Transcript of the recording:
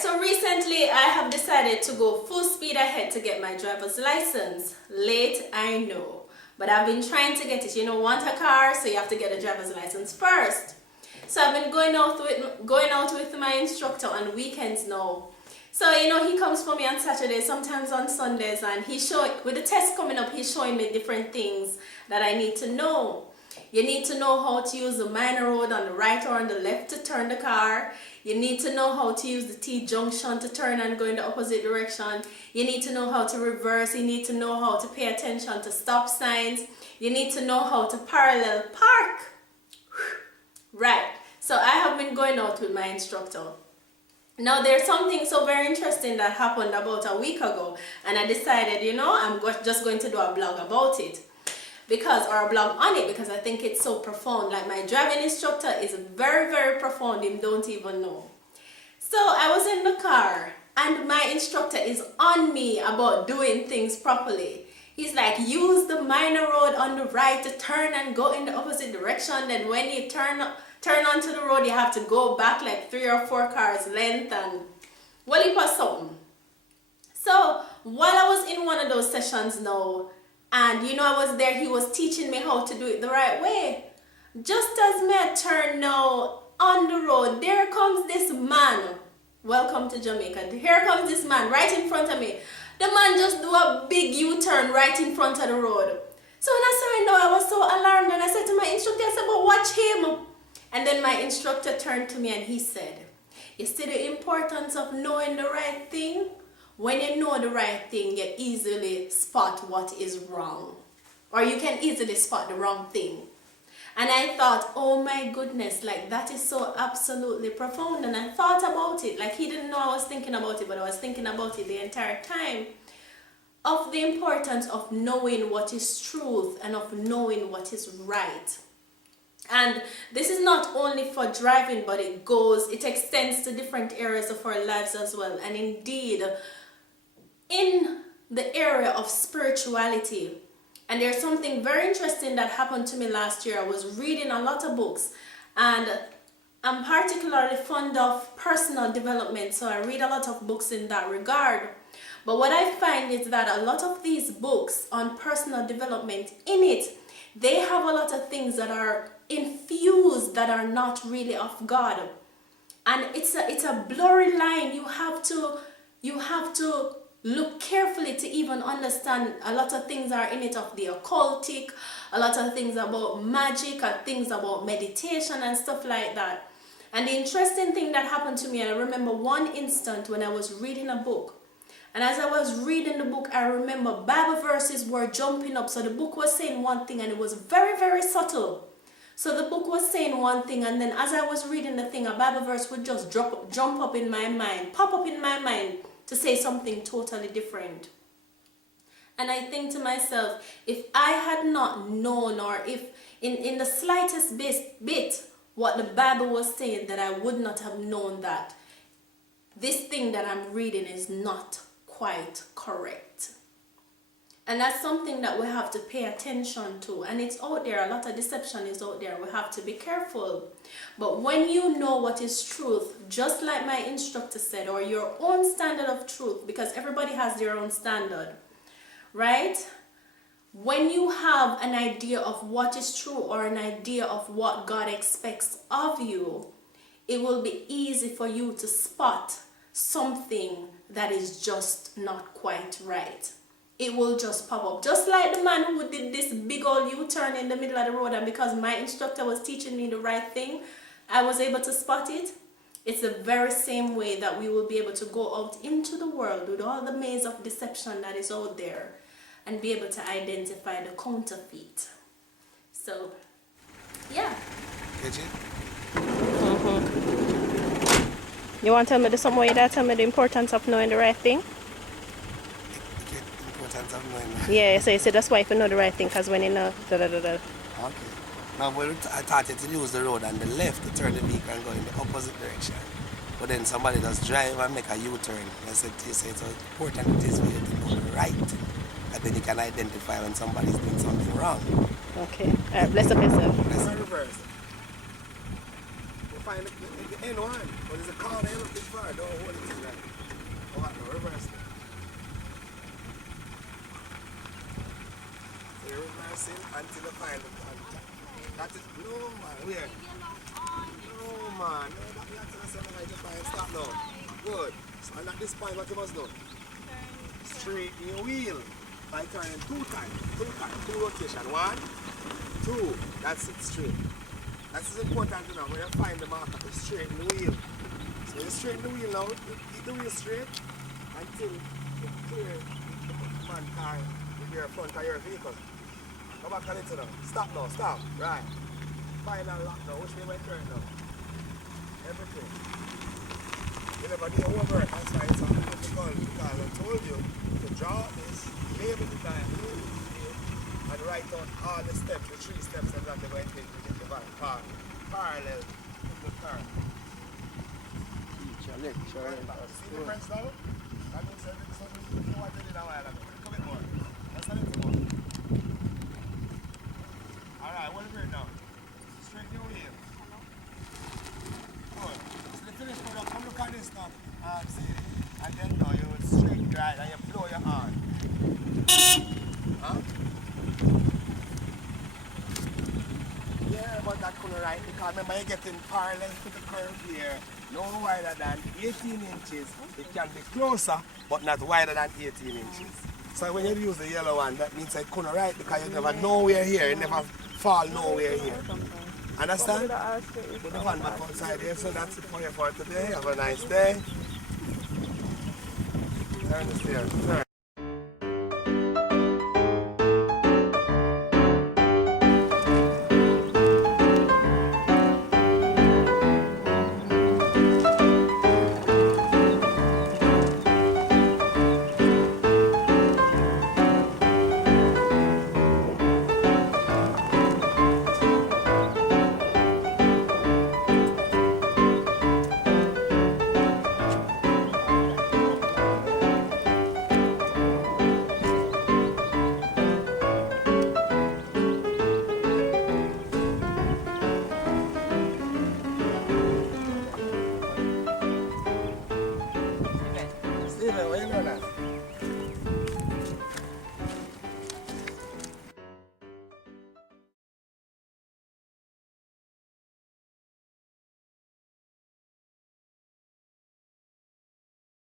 So recently I have decided to go full speed ahead to get my driver's license. Late, I know, but I've been trying to get it. You know, want a car, so you have to get a driver's license first. So I've been going out with my instructor on weekends now. So you know, he comes for me on Saturdays, sometimes on Sundays, and with the test coming up, he's showing me different things that I need to know. You need to know how to use the minor road on the right or on the left to turn the car. You need to know how to use the T-junction to turn and go in the opposite direction. You need to know how to reverse. You need to know how to pay attention to stop signs. You need to know how to parallel park. Right. So I have been going out with my instructor. Now there's something so very interesting that happened about a week ago, and I decided, you know, I'm just going to do a blog about it. Or a blog on it, because I think it's so profound. Like, my driving instructor is very, very profound. You don't even know. So I was in the car and my instructor is on me about doing things properly. He's like, use the minor road on the right to turn and go in the opposite direction. Then when you turn onto the road, you have to go back like 3 or 4 cars length, and well, it was something. So while I was in one of those sessions now, and you know, I was there, he was teaching me how to do it the right way. Just as me I turn now on the road, there comes this man. Welcome to Jamaica. Here comes this man right in front of me. The man just do a big U-turn right in front of the road. So when I saw him now, I was so alarmed, and I said to my instructor, I said, but watch him. And then my instructor turned to me and he said, you see the importance of knowing the right thing? When you know the right thing, you easily spot what is wrong. Or you can easily spot the wrong thing. And I thought, oh my goodness, like, that is so absolutely profound. And I thought about it. Like, he didn't know I was thinking about it, but I was thinking about it the entire time. Of the importance of knowing what is truth and of knowing what is right. And this is not only for driving, but it extends to different areas of our lives as well. And indeed, in the area of spirituality. And there's something very interesting that happened to me last year. I was reading a lot of books, and I'm particularly fond of personal development, so I read a lot of books in that regard. But what I find is that a lot of these books on personal development, in it, they have a lot of things that are infused that are not really of God. And it's a blurry line. You have to look carefully to even understand. A lot of things are in it of the occultic, a lot of things about magic, and things about meditation and stuff like that. And the interesting thing that happened to me, I remember one instant when I was reading a book. And as I was reading the book, I remember Bible verses were jumping up. So the book was saying one thing, and it was very, very subtle. So the book was saying one thing, and then as I was reading the thing, a Bible verse would just jump up in my mind, pop up in my mind, to say something totally different. And I think to myself, if I had not known, or if in the slightest bit what the Bible was saying, that I would not have known that this thing that I'm reading is not quite correct. And that's something that we have to pay attention to. And it's out there. A lot of deception is out there. We have to be careful. But when you know what is truth, just like my instructor said, or your own standard of truth, because everybody has their own standard, right? When you have an idea of what is true, or an idea of what God expects of you, it will be easy for you to spot something that is just not quite right. It will just pop up. Just like the man who did this big old U-turn in the middle of the road, and because my instructor was teaching me the right thing, I was able to spot it. It's the very same way that we will be able to go out into the world with all the maze of deception that is out there and be able to identify the counterfeit. So, yeah. You want to tell me some way that tell me the importance of knowing the right thing? Yeah, so you say that's why if you know the right thing, because when you know Okay. Now, I thought you to use the road on the left to turn the vehicle and go in the opposite direction. But then somebody just drive and make a U-turn. I said, you say it's important it is for you to know the right thing. And then you can identify when somebody's doing something wrong. Okay. All right, bless up yourself. Bless up. Reverse. We'll find the end one. But there's a car there looking for. Don't hold it to that. until you find the contact. That is, no man, where? No man, no, that you have to listen right to find, stop now. Good. So, and at this point, what you must do? Straighten your wheel by turning two times, two rotation. 1, 2, that's it, straight. That is important to know. When you find the marker, to straighten the wheel. So you straighten the wheel now, you keep the wheel straight until you clear the front car with your front of your vehicle. Go back a little now. Stop now, stop. Right. Final lock now. Which way am I turning now? Everything. You never do a homework. That's why it's on the gun. Because I told you to draw this, label the time, and write out all the steps, the 3 steps that you're going to take to get the van parallel to the car. Teacher, lecturer. See the French now? That means something you know what I did a while ago. Come in more. That's a little more. Alright, what is it now? Straighten your wheel. Good. So the finish product, come look at this now. See? And then now you will straighten your right and you blow your arm. Huh? Yeah, but that couldn't right because remember you're getting parallel to the curve here, no wider than 18 inches. It can be closer, but not wider than 18 inches. So when you use the yellow one, that means I couldn't right because you never nowhere here, you never fall nowhere here. Understand? Put the van back outside here, so that's it for you for today. Have a nice day. Turn the steer. Turn.